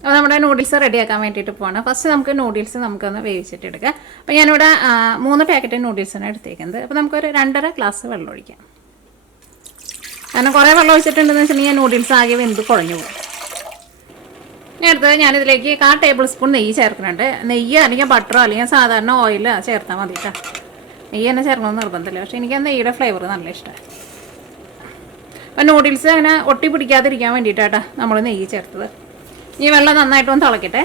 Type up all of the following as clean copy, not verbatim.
അപ്പോൾ നമ്മുടെ നൂഡിൽസ് റെഡിയാക്കാൻ വേണ്ടിയിട്ട് പോകണം. ഫസ്റ്റ് നമുക്ക് നൂഡിൽസ് നമുക്കൊന്ന് വേവിച്ചിട്ട് എടുക്കാം. അപ്പോൾ ഞാനിവിടെ 3 പാക്കറ്റ് നൂഡിൽസാണ് എടുത്തേക്കുന്നത്. അപ്പോൾ നമുക്കൊരു 2.5 ഗ്ലാസ് വെള്ളം ഒഴിക്കാം. കാരണം കുറേ വെള്ളം ഒഴിച്ചിട്ടുണ്ടെന്ന് വെച്ചിട്ടുണ്ടെങ്കിൽ നൂഡിൽസ് ആകെ വെന്ത് കുഴഞ്ഞു പോകും. അടുത്തത് ഞാനിതിലേക്ക് 1/4 ടേബിൾ സ്പൂൺ നെയ്യ് ചേർക്കുന്നുണ്ട്. നെയ്യ് അല്ലെങ്കിൽ ബട്ടറോ അല്ലെങ്കിൽ സാധാരണ ഓയിൽ ചേർത്താൽ മതി കേട്ടോ. നെയ്യ് തന്നെ ചേർക്കണമെന്ന് നിർബന്ധമില്ല. പക്ഷേ എനിക്ക് നെയ്യുടെ ഫ്ലേവർ നല്ല ഇഷ്ടമാണ്. അപ്പോൾ നൂഡിൽസ് അങ്ങനെ ഒട്ടി പിടിക്കാതിരിക്കാൻ വേണ്ടിയിട്ടാണ് നമ്മൾ നെയ്യ് ചേർത്തത്. ഈ വെള്ളം നന്നായിട്ടൊന്ന് തിളക്കട്ടെ.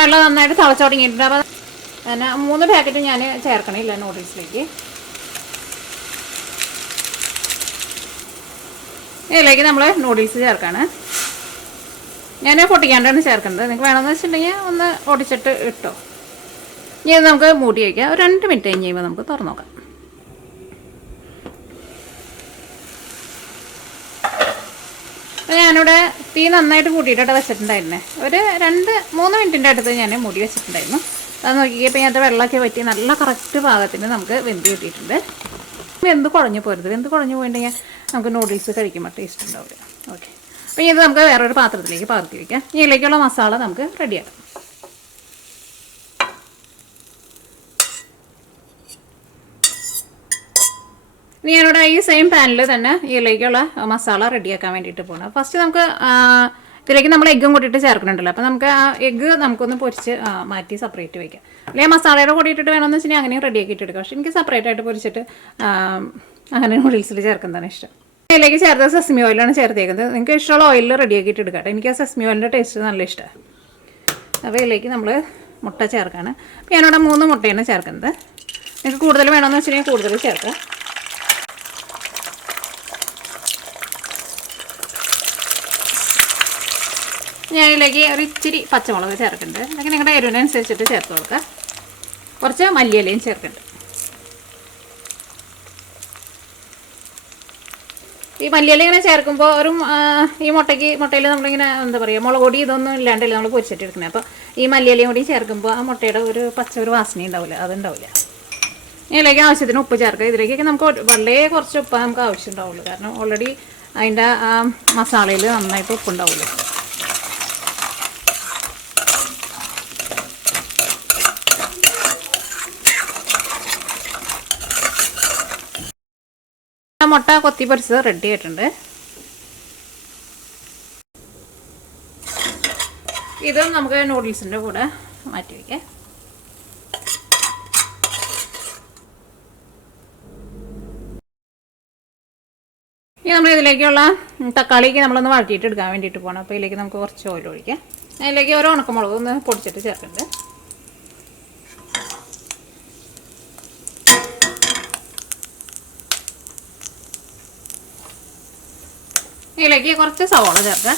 വെള്ളം നന്നായിട്ട് തിളച്ച് തുടങ്ങിയിട്ടുണ്ട്. അപ്പോൾ പിന്നെ 3 പാക്കറ്റ് ഞാൻ ചേർക്കണില്ല നൂഡിൽസിലേക്ക്. ഇതിലേക്ക് നമ്മൾ നൂഡിൽസ് ചേർക്കാണ്. ഞാൻ പൊട്ടിക്കാണ്ടാണ് ചേർക്കുന്നത്. നിങ്ങൾക്ക് വേണമെന്ന് വെച്ചിട്ടുണ്ടെങ്കിൽ ഒന്ന് ഒടിച്ചിട്ട് ഇട്ടോ. ഇനി ഇത് നമുക്ക് മൂടി വയ്ക്കാം. ഒരു 2 മിനിറ്റ് കഴിഞ്ഞ് കഴിയുമ്പോൾ നമുക്ക് തുറന്നു നോക്കാം. ഞാനിവിടെ തീ നന്നായിട്ട് കൂട്ടിയിട്ടോടെ വെച്ചിട്ടുണ്ടായിരുന്നേ. ഒരു 2-3 മിനിറ്റിൻ്റെ അടുത്ത് ഞാൻ മൂടി വെച്ചിട്ടുണ്ടായിരുന്നു. അത് നോക്കിയപ്പോൾ ഇതിനകത്ത് വെള്ളമൊക്കെ പറ്റി നല്ല കറക്റ്റ് പാകത്തിന് നമുക്ക് വെന്ത് കിട്ടിയിട്ടുണ്ട്. വെന്ത് കുഴഞ്ഞു പോരുത്. വെന്ത് കുഴഞ്ഞു പോയിട്ടുണ്ടെങ്കിൽ നമുക്ക് നൂഡിൽസ് കഴിക്കുമ്പോൾ ടേസ്റ്റ് ഉണ്ടാവില്ല. ഓക്കെ, അപ്പോൾ ഇത് നമുക്ക് വേറൊരു പാത്രത്തിലേക്ക് പകർത്തി വയ്ക്കാം. ഇതിലേക്കുള്ള മസാല നമുക്ക് റെഡിയാക്കാം. ഇനി ഞാനിവിടെ ഈ സെയിം പാനിൽ തന്നെ ഇതിലേക്കുള്ള മസാല റെഡിയാക്കാൻ വേണ്ടിയിട്ട് പോകണം. ഫസ്റ്റ് നമുക്ക് ഇതിലേക്ക് നമ്മൾ എഗ്ഗും കൂട്ടിയിട്ട് ചേർക്കുന്നുണ്ടല്ലോ. അപ്പോൾ നമുക്ക് ആ എഗ്ഗ് നമുക്കൊന്ന് പൊരിച്ച് മാറ്റി സെപ്പറേറ്റ് വയ്ക്കാം. അല്ലെങ്കിൽ മസാലയുടെ കൂടി ഇട്ടിട്ട് വേണമെന്ന് വെച്ചാൽ അങ്ങനെയും റെഡിയാക്കിയിട്ട് എടുക്കാം. പക്ഷേ എനിക്ക് സെപ്പറേറ്റ് ആയിട്ട് പൊരിച്ചിട്ട് അങ്ങനെ നൂഡിൽസിൽ ചേർക്കുന്നതാണ് ഇഷ്ടം. ഇതിലേക്ക് ചേർത്തത് സെസ്മി ഓയിലാണ് ചേർത്തേക്കുന്നത്. നിങ്ങൾക്ക് ഇഷ്ടമുള്ള ഓയിലിൽ റെഡിയാക്കിയിട്ട് എടുക്കാം. എനിക്ക് ആ സെസ്മി ഓയിലിൻ്റെ ടേസ്റ്റ് നല്ല ഇഷ്ടമാണ്. അപ്പോൾ ഇതിലേക്ക് നമ്മൾ മുട്ട ചേർക്കാണ്. അപ്പോൾ ഞാനിവിടെ 3 മുട്ടയാണ് ചേർക്കുന്നത്. നിങ്ങൾക്ക് കൂടുതൽ വേണമെന്ന് വെച്ചിട്ടുണ്ടെങ്കിൽ കൂടുതൽ ചേർക്കാം. ഞാനിതിലേക്ക് ഒരു ഇച്ചിരി പച്ചമുളക് ചേർക്കുന്നുണ്ട്. അല്ലെങ്കിൽ നിങ്ങളുടെ എരിവിനനുസരിച്ചിട്ട് ചേർത്ത് കൊടുക്കുക. കുറച്ച് മല്ലിയിലയും ചേർക്കുന്നുണ്ട്. ഈ മല്ലിയില ഇങ്ങനെ ചേർക്കുമ്പോൾ ഈ മുട്ടയിൽ നമ്മളിങ്ങനെ എന്താ പറയുക, മുളക് പൊടി ഇതൊന്നും ഇല്ലാണ്ടല്ലേ നമ്മൾ പൊരിച്ചിട്ട് എടുക്കുന്നത്. അപ്പോൾ ഈ മല്ലിയിലയും കൂടി ചേർക്കുമ്പോൾ ആ മുട്ടയുടെ ഒരു വാസന ഉണ്ടാവില്ല, അതുണ്ടാവില്ല. ഇതിലേക്ക് ആവശ്യത്തിന് ഉപ്പ് ചേർക്കുക. ഇതിലേക്ക് നമുക്ക് വളരെ കുറച്ച് ഉപ്പ് നമുക്ക് ആവശ്യമുണ്ടാവുള്ളൂ. കാരണം ഓൾറെഡി അതിൻ്റെ ആ മസാലയിൽ നന്നായിട്ട് ഉപ്പുണ്ടാവുള്ളൂ. മുട്ട കൊത്തി പൊരിച്ചത് റെഡി ആയിട്ടുണ്ട്. ഇതും നമുക്ക് നൂഡിൽസിൻ്റെ കൂടെ മാറ്റി വയ്ക്കാം. ഇനി നമ്മൾ ഇതിലേക്കുള്ള തക്കാളിക്ക് നമ്മളൊന്ന് വഴറ്റിയിട്ട് എടുക്കാൻ വേണ്ടിയിട്ട് പോകണം. അപ്പോൾ ഇതിലേക്ക് നമുക്ക് കുറച്ച് ഓയിൽ ഒഴിക്കാം. അതിലേക്ക് ഓരോ ഉണക്കമുളക് ഒന്ന് പൊടിച്ചിട്ട് ചേർക്കുന്നുണ്ട്. ഇതിലേക്ക് കുറച്ച് സവാള ചേർക്കുക.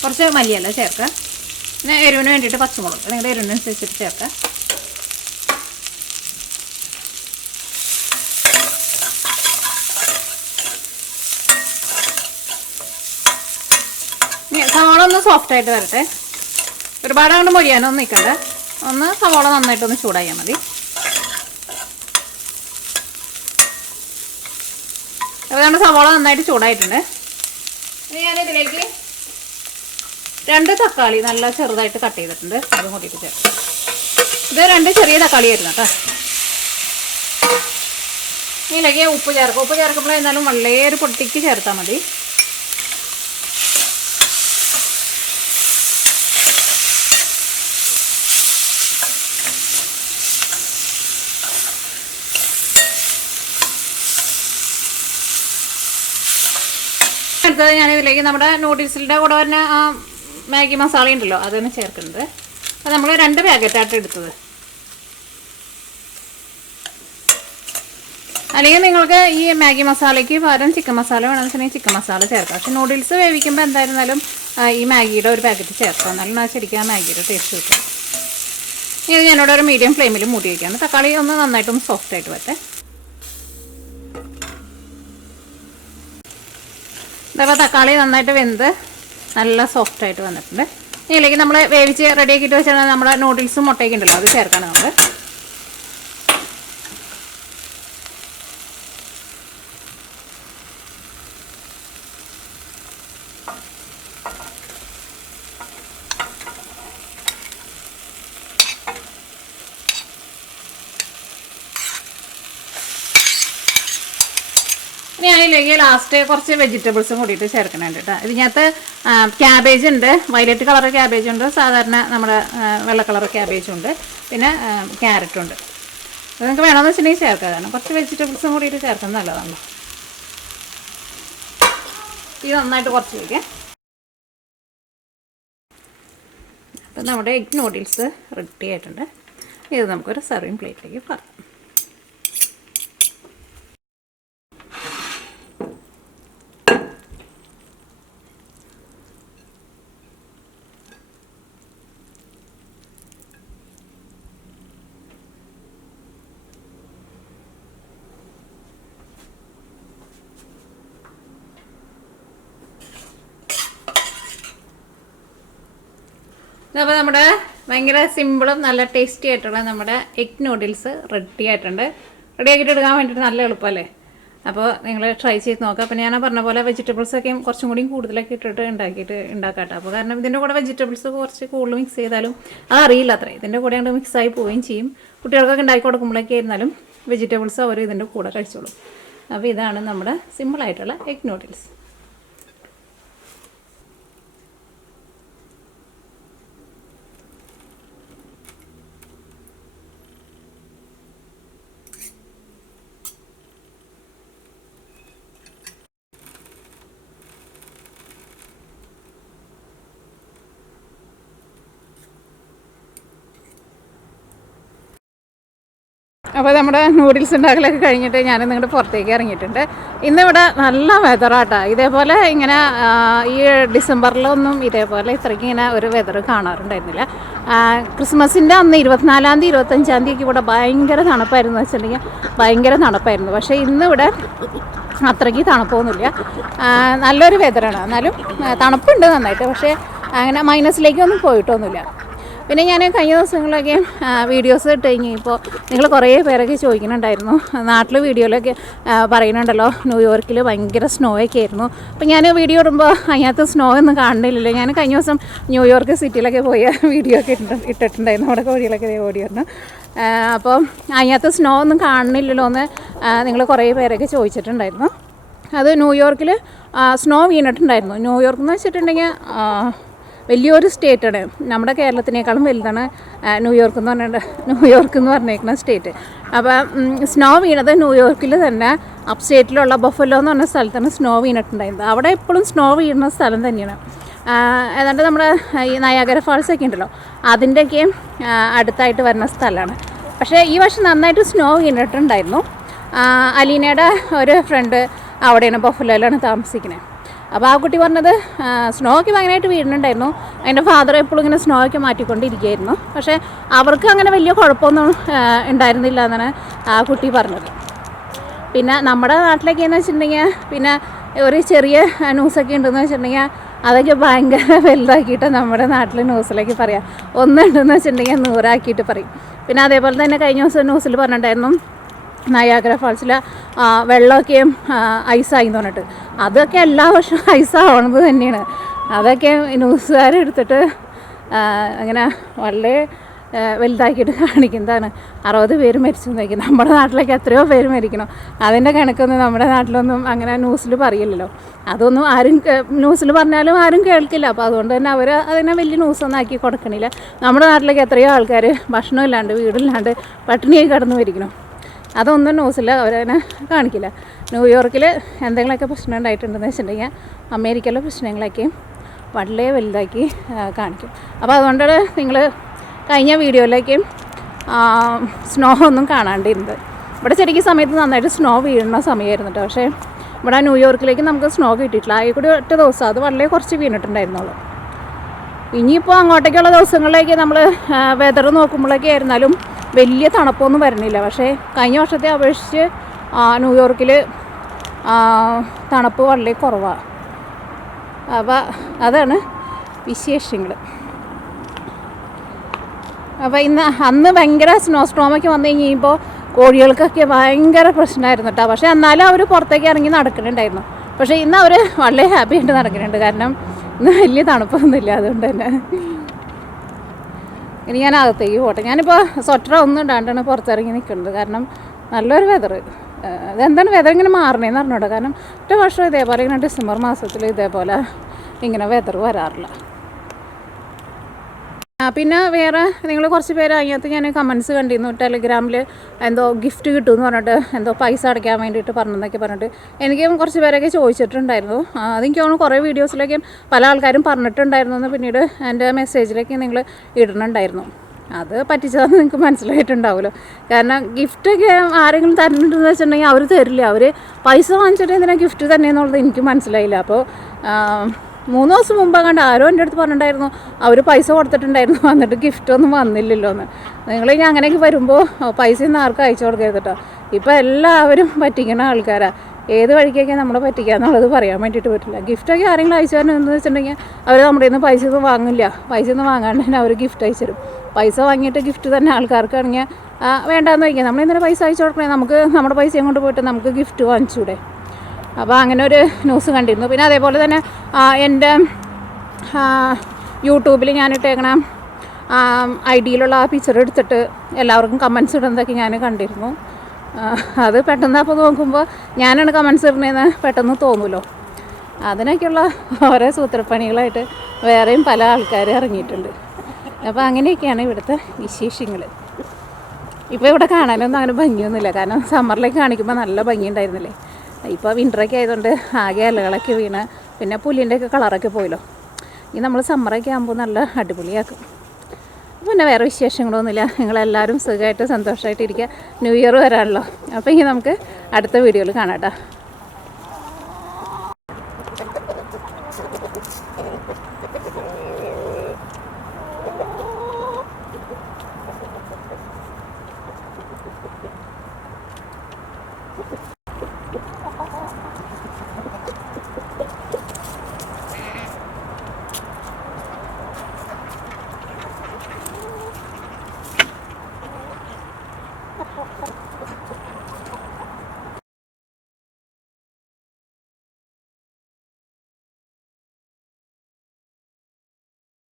കുറച്ച് മല്ലിയില ചേർക്കുക. പിന്നെ എരിവിന് വേണ്ടിയിട്ട് പച്ചമുളക് നിങ്ങളുടെ എരിവിനനുസരിച്ചിട്ട് ചേർക്കുക. സവാള ഒന്ന് സോഫ്റ്റായിട്ട് വരട്ടെ. ഒരുപാട് അങ്ങോട്ട് മൊരിയാനൊന്നും നിൽക്കണ്ട. ഒന്ന് സവാള നന്നായിട്ടൊന്ന് ചൂടായാൽ മതി. അപ്പോൾ നമ്മുടെ സവാള നന്നായിട്ട് ചൂടായിട്ടുണ്ട്. ഇനി ഞാനിതിലേക്ക് 2 തക്കാളി നല്ല ചെറുതായിട്ട് കട്ട് ചെയ്തിട്ടുണ്ട്. അതും കൂട്ടിയിട്ട് ചേർക്കാം. ഇത് 2 ചെറിയ തക്കാളി ആയിരുന്നു കേട്ടോ. ഇതിലേക്ക് ഉപ്പ് ചേർക്കാം. ഉപ്പ് ചേർക്കുമ്പോൾ എന്നാലും വളരെ ഒരു പൊട്ടിക്ക് ചേർത്താൽ മതി. അടുത്തത് ഞാനിതിലേക്ക് നമ്മുടെ നൂഡിൽസിൻ്റെ കൂടെ തന്നെ ആ മാഗി മസാല ഉണ്ടല്ലോ അതാണ് ചേർക്കുന്നത്. അത് നമ്മൾ 2 പാക്കറ്റായിട്ട് എടുത്തത്. അല്ലെങ്കിൽ നിങ്ങൾക്ക് ഈ മാഗി മസാലയ്ക്ക് പകരം ചിക്കൻ മസാല വേണമെന്ന് വെച്ചിട്ടുണ്ടെങ്കിൽ ചിക്കൻ മസാല ചേർക്കാം. പക്ഷേ നൂഡിൽസ് വേവിക്കുമ്പോൾ എന്തായിരുന്നാലും ഈ മാഗിയുടെ ഒരു പാക്കറ്റ് ചേർക്കാം. എന്നാലും ശരിക്കും ആ മാഗിയുടെ ടേസ്റ്റ് കിട്ടും. ഇത് ഞാനിവിടെ ഒരു മീഡിയം ഫ്ലെയിമിൽ മൂടി വയ്ക്കുകയാണ്. തക്കാളി ഒന്ന് നന്നായിട്ടൊന്ന് സോഫ്റ്റായിട്ട് വരട്ടെ. ഇതപ്പോൾ തക്കാളി നന്നായിട്ട് വെന്ത് നല്ല സോഫ്റ്റായിട്ട് വന്നിട്ടുണ്ട്. ഇതിലേക്ക് നമ്മൾ വേവിച്ച് റെഡിയാക്കിയിട്ട് വെച്ചാൽ നമ്മുടെ നൂഡിൽസും മുട്ടയൊക്കെ ഉണ്ടല്ലോ അത് ചേർക്കാണ് നമ്മൾ. ഇനി അതിലേക്ക് ലാസ്റ്റ് കുറച്ച് വെജിറ്റബിൾസും കൂടിയിട്ട് ചേർക്കണുണ്ട് കേട്ടോ. ഇതിനകത്ത് ക്യാബേജ് ഉണ്ട്, വയലറ്റ് കളർ ക്യാബേജ് ഉണ്ട്, സാധാരണ നമ്മുടെ വെള്ള കളർ ക്യാബേജും ഉണ്ട്, പിന്നെ ക്യാരറ്റും ഉണ്ട്. അത് നിങ്ങൾക്ക് വേണമെന്ന് വെച്ചിട്ടുണ്ടെങ്കിൽ ചേർക്കാം. കാരണം കുറച്ച് വെജിറ്റബിൾസും കൂടിയിട്ട് ചേർക്കുന്നത് നല്ലതാണല്ലോ. ഇത് നന്നായിട്ട് കുറച്ച് വയ്ക്കാം. അപ്പം നമ്മുടെ എഗ് നൂഡിൽസ് റെഡി ആയിട്ടുണ്ട്. ഇത് നമുക്കൊരു സർവിങ് പ്ലേറ്റിലേക്ക് പറയാം. അപ്പോൾ നമ്മുടെ ഭയങ്കര സിമ്പിളും നല്ല ടേസ്റ്റി ആയിട്ടുള്ള നമ്മുടെ എഗ് നൂഡിൽസ് റെഡി ആയിട്ടുണ്ട്. റെഡി ആക്കിയിട്ട് എടുക്കാൻ വേണ്ടിയിട്ട് നല്ല എളുപ്പമല്ലേ? അപ്പോൾ നിങ്ങൾ ട്രൈ ചെയ്ത് നോക്കാം. അപ്പോൾ ഞാൻ പറഞ്ഞ പോലെ വെജിറ്റബിൾസൊക്കെ കുറച്ചും കൂടി കൂടുതലൊക്കെ ഇട്ടിട്ട് ഉണ്ടാക്കാട്ടോ. അപ്പോൾ കാരണം ഇതിൻ്റെ കൂടെ വെജിറ്റബിൾസ് കുറച്ച് കൂടുതൽ മിക്സ് ചെയ്താലും അതറിയില്ല അത്രേ. ഇതിൻ്റെ കൂടെ അങ്ങോട്ട് മിക്സായി പോവുകയും ചെയ്യും. കുട്ടികൾക്കൊക്കെ ഉണ്ടാക്കി കൊടുക്കുമ്പോഴൊക്കെ ആയിരുന്നാലും വെജിറ്റബിൾസ് അവർ ഇതിൻ്റെ കൂടെ കഴിച്ചോളും. അപ്പോൾ ഇതാണ് നമ്മുടെ സിമ്പിളായിട്ടുള്ള എഗ് നൂഡിൽസ്. അപ്പോൾ നമ്മുടെ നൂഡിൽസ് ഉണ്ടാക്കലൊക്കെ കഴിഞ്ഞിട്ട് ഞാൻ നിങ്ങളുടെ പുറത്തേക്ക് ഇറങ്ങിയിട്ടുണ്ട്. ഇന്നിവിടെ നല്ല വെതറാട്ടോ. ഇതേപോലെ ഇങ്ങനെ ഈ ഡിസംബറിലൊന്നും ഇതേപോലെ ഇത്രയ്ക്ക് ഇങ്ങനെ ഒരു വെതർ കാണാറുണ്ടായിരുന്നില്ല. ക്രിസ്മസിൻ്റെ അന്ന് 24-ാം തീയതി 25-ാം തീയതിക്ക് ഇവിടെ ഭയങ്കര തണുപ്പായിരുന്നു വെച്ചിട്ടുണ്ടെങ്കിൽ ഭയങ്കര തണുപ്പായിരുന്നു. പക്ഷേ ഇന്നിവിടെ അത്രയ്ക്ക് തണുപ്പൊന്നുമില്ല. നല്ലൊരു വെതറാണ്. എന്നാലും തണുപ്പുണ്ട് നന്നായിട്ട്. പക്ഷേ അങ്ങനെ മൈനസിലേക്കൊന്നും പോയിട്ടൊന്നുമില്ല. പിന്നെ ഞാൻ കഴിഞ്ഞ ദിവസങ്ങളിലൊക്കെ വീഡിയോസ് ഇട്ട് കഴിഞ്ഞപ്പോൾ നിങ്ങൾ കുറേ പേരൊക്കെ ചോദിക്കുന്നുണ്ടായിരുന്നു, നാട്ടിൽ വീഡിയോയിലൊക്കെ പറയുന്നുണ്ടല്ലോ ന്യൂയോർക്കിൽ ഭയങ്കര സ്നോ ഒക്കെ ആയിരുന്നു. അപ്പോൾ ഞാൻ വീഡിയോ ഇടുമ്പോൾ അതിനകത്ത് സ്നോ ഒന്നും കാണുന്നില്ലല്ലോ. ഞാൻ കഴിഞ്ഞ ദിവസം ന്യൂയോർക്ക് സിറ്റിയിലൊക്കെ പോയ വീഡിയോ ഒക്കെ ഇട്ടിട്ടുണ്ടായിരുന്നു. അവിടെ വഴിയിലൊക്കെ ഓടിയിരുന്നു. അപ്പോൾ അതിനകത്ത് സ്നോ ഒന്നും കാണുന്നില്ലല്ലോ എന്ന് നിങ്ങൾ കുറേ പേരൊക്കെ ചോദിച്ചിട്ടുണ്ടായിരുന്നു. അത് ന്യൂയോർക്കിൽ സ്നോ വീണിട്ടുണ്ടായിരുന്നു. ന്യൂയോർക്ക് എന്ന് വെച്ചിട്ടുണ്ടെങ്കിൽ വലിയൊരു സ്റ്റേറ്റാണ്. നമ്മുടെ കേരളത്തിനേക്കാളും വലുതാണ് ന്യൂയോർക്ക് എന്ന് പറഞ്ഞേക്കുന്ന സ്റ്റേറ്റ്. അപ്പോൾ സ്നോ വീണത് ന്യൂയോർക്കിൽ തന്നെ അപ്സ്റ്റേറ്റിലുള്ള ബഫലോ എന്ന് പറഞ്ഞ സ്ഥലത്താണ് സ്നോ വീണിട്ടുണ്ടായിരുന്നത്. അവിടെ എപ്പോഴും സ്നോ വീഴുന്ന സ്ഥലം തന്നെയാണ്. ഏതാണ്ട് നമ്മുടെ ഈ നയാഗര ഫാൾസ് ഒക്കെ ഉണ്ടല്ലോ അതിൻ്റെയൊക്കെ അടുത്തായിട്ട് വരുന്ന സ്ഥലമാണ്. പക്ഷേ ഈ വർഷം നന്നായിട്ട് സ്നോ വീണിട്ടുണ്ടായിരുന്നു. അലീനയുടെ ഒരു ഫ്രണ്ട് അവിടെയാണ്, ബഫലോയിലാണ് താമസിക്കുന്നത്. അപ്പോൾ ആ കുട്ടി പറഞ്ഞത് സ്നോ ഒക്കെ ഭയങ്കരമായിട്ട് വീഴുന്നുണ്ടായിരുന്നു. അതിൻ്റെ ഫാദർ എപ്പോഴും ഇങ്ങനെ സ്നോ ഒക്കെ മാറ്റിക്കൊണ്ടിരിക്കുകയായിരുന്നു. പക്ഷേ അവർക്ക് അങ്ങനെ വലിയ കുഴപ്പമൊന്നും ഉണ്ടായിരുന്നില്ല എന്നാണ് ആ കുട്ടി പറഞ്ഞത്. പിന്നെ നമ്മുടെ നാട്ടിലൊക്കെ എന്ന് വെച്ചിട്ടുണ്ടെങ്കിൽ പിന്നെ ഒരു ചെറിയ ന്യൂസൊക്കെ ഉണ്ടെന്ന് വെച്ചിട്ടുണ്ടെങ്കിൽ അതൊക്കെ ഭയങ്കര വലുതാക്കിയിട്ട് നമ്മുടെ നാട്ടിൽ ന്യൂസിലേക്ക് പറയാം. ഒന്നുണ്ടെന്ന് വെച്ചിട്ടുണ്ടെങ്കിൽ 100 പറയും. പിന്നെ അതേപോലെ തന്നെ കഴിഞ്ഞ ദിവസം ന്യൂസിൽ പറഞ്ഞിട്ടുണ്ടായിരുന്നു നയാഗര ഫാൾസിൽ വെള്ളമൊക്കെ ഐസായി എന്ന് പറഞ്ഞിട്ട്. അതൊക്കെ എല്ലാ വർഷവും ഐസാവണത് തന്നെയാണ്. അതൊക്കെ ന്യൂസുകാരെടുത്തിട്ട് അങ്ങനെ വളരെ വലുതാക്കിയിട്ട് കാണിക്കുന്നതാണ്. 60 പേര് മരിച്ചു എന്നൊക്കെ. നമ്മുടെ നാട്ടിലൊക്കെ എത്രയോ പേര് മരിക്കണം. അതിൻ്റെ കണക്കൊന്നും നമ്മുടെ നാട്ടിലൊന്നും അങ്ങനെ ന്യൂസിൽ പറയില്ലല്ലോ. അതൊന്നും ആരും ന്യൂസിൽ പറഞ്ഞാലും ആരും കേൾക്കില്ല. അപ്പോൾ അതുകൊണ്ട് തന്നെ അവർ അതിനെ വലിയ ന്യൂസൊന്നും ആക്കി കൊടുക്കണില്ല. നമ്മുടെ നാട്ടിലൊക്കെ എത്രയോ ആൾക്കാർ ഭക്ഷണമില്ലാണ്ട് വീടില്ലാണ്ട് പട്ടിണിയായി കിടന്നു മരിക്കണം. അതൊന്നും ന്യൂസിൽ അവരതിനെ കാണിക്കില്ല. ന്യൂയോർക്കിൽ എന്തെങ്കിലുമൊക്കെ പ്രശ്നം ഉണ്ടായിട്ടുണ്ടെന്ന് വെച്ചിട്ടുണ്ടെങ്കിൽ അമേരിക്കയിലെ പ്രശ്നങ്ങളൊക്കെ വളരെ വലുതാക്കി കാണിക്കും. അപ്പോൾ അതുകൊണ്ട് നിങ്ങൾ കഴിഞ്ഞ വീഡിയോയിലേക്ക് സ്നോ ഒന്നും കാണാണ്ടിരുന്നത്. ഇവിടെ ശരിക്കും സമയത്ത് നന്നായിട്ട് സ്നോ വീഴുന്ന സമയമായിരുന്നു കേട്ടോ. പക്ഷേ ഇവിടെ ന്യൂയോർക്കിലേക്ക് നമുക്ക് സ്നോ കിട്ടിയിട്ടില്ല. ആയി കൂടി ഒറ്റ ദിവസം അത് വളരെ കുറച്ച് വീണിട്ടുണ്ടായിരുന്നുള്ളൂ. ഇനിയിപ്പോൾ അങ്ങോട്ടേക്കുള്ള ദിവസങ്ങളിലേക്ക് നമ്മൾ വെതർ നോക്കുമ്പോഴൊക്കെ ആയിരുന്നാലും വലിയ തണുപ്പൊന്നും വരുന്നില്ല. പക്ഷേ കഴിഞ്ഞ വർഷത്തെ അപേക്ഷിച്ച് ന്യൂയോർക്കിൽ തണുപ്പ് വളരെ കുറവാണ്. അപ്പോൾ അതാണ് വിശേഷങ്ങൾ. അപ്പോൾ അന്ന് ഭയങ്കര സ്നോ സ്ട്രോമൊക്കെ വന്നു കഴിഞ്ഞപ്പോൾ കോഴികൾക്കൊക്കെ ഭയങ്കര പ്രശ്നമായിരുന്നു കേട്ടോ. പക്ഷേ എന്നാലും അവർ പുറത്തേക്ക് ഇറങ്ങി നടക്കുന്നുണ്ടായിരുന്നു. പക്ഷേ ഇന്ന് അവർ വളരെ ഹാപ്പി ആയിട്ട് നടക്കുന്നുണ്ട്. കാരണം ഇന്ന് വലിയ തണുപ്പൊന്നുമില്ല. അതുകൊണ്ട് തന്നെ ഇനി ഞാൻ അകത്തേക്ക് പോട്ടെ. ഞാനിപ്പോൾ സ്വെറ്റർ ഒന്നും ഇടാണ്ടാണ് പുറത്തിറങ്ങി നിൽക്കുന്നത്. കാരണം നല്ലൊരു വെതർ. അതെന്താണ് വെതർ ഇങ്ങനെ മാറണേന്ന് അറിഞ്ഞൂടാ. കാരണം ഒറ്റ വർഷം ഇതേപോലെ ഇങ്ങനെ ഡിസംബർ മാസത്തിൽ ഇതേപോലെ ഇങ്ങനെ വെതർ വരാറില്ല. പിന്നെ വേറെ നിങ്ങൾ കുറച്ച് പേര് അതിനകത്ത് ഞാൻ കമൻസ് കണ്ടിരുന്നു. ടെലിഗ്രാമിൽ എന്തോ ഗിഫ്റ്റ് കിട്ടുമെന്ന് പറഞ്ഞിട്ട് എന്തോ പൈസ അടയ്ക്കാൻ വേണ്ടിയിട്ട് പറഞ്ഞെന്നൊക്കെ പറഞ്ഞിട്ട് എനിക്കും കുറച്ച് പേരൊക്കെ ചോദിച്ചിട്ടുണ്ടായിരുന്നു. അതെനിക്ക് തോന്നുന്നു കുറേ വീഡിയോസിലൊക്കെ പല ആൾക്കാരും പറഞ്ഞിട്ടുണ്ടായിരുന്നു എന്ന് പിന്നീട് എൻ്റെ മെസ്സേജിലേക്ക് നിങ്ങൾ ഇടുന്നുണ്ടായിരുന്നു. അത് പറ്റിച്ചതെന്ന് നിങ്ങൾക്ക് മനസ്സിലായിട്ടുണ്ടാവുമല്ലോ. കാരണം ഗിഫ്റ്റൊക്കെ ആരെങ്കിലും തരുന്നുണ്ടെന്ന് വെച്ചിട്ടുണ്ടെങ്കിൽ അവർ തരില്ല. അവർ പൈസ വാങ്ങിച്ചിട്ട് എന്തിനാണ് ഗിഫ്റ്റ് തന്നെ എന്നുള്ളത് എനിക്ക് മനസ്സിലായില്ല. അപ്പോൾ 3 ദിവസം മുമ്പ് കണ്ട് ആരോ എൻ്റെ അടുത്ത് പറഞ്ഞിട്ടുണ്ടായിരുന്നു അവർ പൈസ കൊടുത്തിട്ടുണ്ടായിരുന്നു, വന്നിട്ട് ഗിഫ്റ്റൊന്നും വന്നില്ലല്ലോ എന്ന്. നിങ്ങളിനി അങ്ങനെയൊക്കെ വരുമ്പോൾ പൈസയൊന്നും ആർക്കും അയച്ചു കൊടുക്കരുത് കേട്ടോ. ഇപ്പോൾ എല്ലാവരും പറ്റിക്കുന്ന ആൾക്കാരാണ്. ഏത് വഴിക്കൊക്കെ നമ്മളെ പറ്റിക്കുക എന്നുള്ളത് പറയാൻ വേണ്ടിയിട്ട് പറ്റില്ല. ഗിഫ്റ്റൊക്കെ ആരെങ്കിലും അയച്ചു തരണമെന്ന് വെച്ചിട്ടുണ്ടെങ്കിൽ അവർ നമ്മുടെ നിന്ന് പൈസ ഒന്നും വാങ്ങില്ല. പൈസ ഒന്നും വാങ്ങാണ്ട് തന്നെ അവർ ഗിഫ്റ്റ് അയച്ചു തരും. പൈസ വാങ്ങിയിട്ട് ഗിഫ്റ്റ് തന്നെ ആൾക്കാർക്കാണെങ്കിൽ വേണ്ടാന്ന് വയ്ക്കുക. നമ്മളിന്നലെ പൈസ അയച്ചു കൊടുക്കണേ, നമുക്ക് നമ്മുടെ പൈസയും കൊണ്ട് പോയിട്ട് നമുക്ക് ഗിഫ്റ്റ് വാങ്ങിച്ചൂടെ. അപ്പോൾ അങ്ങനെ ഒരു ന്യൂസ് കണ്ടിരുന്നു. പിന്നെ അതേപോലെ തന്നെ എൻ്റെ യൂട്യൂബിൽ ഞാനിട്ടേക്കണ ഐഡിയിലുള്ള ആ പിക്ചർ എടുത്തിട്ട് എല്ലാവർക്കും കമൻസ് ഇടുന്നതൊക്കെ ഞാൻ കണ്ടിരുന്നു. അത് പെട്ടെന്ന് അപ്പോൾ നോക്കുമ്പോൾ ഞാനാണ് കമൻസ് ഇടുന്നതെന്ന് പെട്ടെന്ന് തോന്നുമല്ലോ. അതിനൊക്കെയുള്ള ഓരോ സൂത്രപ്പണികളായിട്ട് വേറെയും പല ആൾക്കാർ ഇറങ്ങിയിട്ടുണ്ട്. അപ്പോൾ അങ്ങനെയൊക്കെയാണ് ഇവിടുത്തെ വിശേഷങ്ങൾ. ഇപ്പോൾ ഇവിടെ കാണാനൊന്നും അങ്ങനെ ഭംഗിയൊന്നുമില്ല. കാരണം സമ്മറിലേക്ക് കാണിക്കുമ്പോൾ നല്ല ഭംഗിയുണ്ടായിരുന്നില്ലേ. ഇപ്പോൾ വിൻ്ററൊക്കെ ആയതുകൊണ്ട് ആകെ ഇലകളൊക്കെ വീണ് പിന്നെ പുല്ലിൻ്റെയൊക്കെ കളറൊക്കെ പോയല്ലോ. ഇനി നമ്മൾ സമ്മറൊക്കെ ആകുമ്പോൾ നല്ല അടിപൊളിയാക്കും. പിന്നെ വേറെ വിശേഷങ്ങളൊന്നുമില്ല. നിങ്ങളെല്ലാവരും സുഖമായിട്ട് സന്തോഷമായിട്ട് ഇരിക്കുക. ന്യൂ ഇയർ വരാണല്ലോ. അപ്പോൾ ഇനി നമുക്ക് അടുത്ത വീഡിയോയിൽ കാണാം കേട്ടോ.